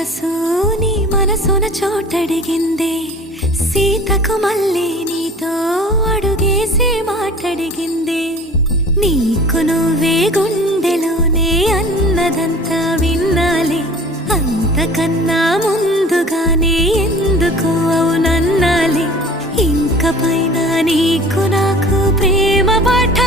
మనసు నీ మనసున చోటడిగిందే, సీతకు మళ్ళీ నీతో అడుగేసి మాటడిగిందే. నీకు నువ్వే గుండెలోనే అన్నదంతా విన్నాలే, అంతకన్నా ముందుగానే ఎందుకు అవునన్నాలే. ఇంక పైన నీకు నాకు ప్రేమ పాఠ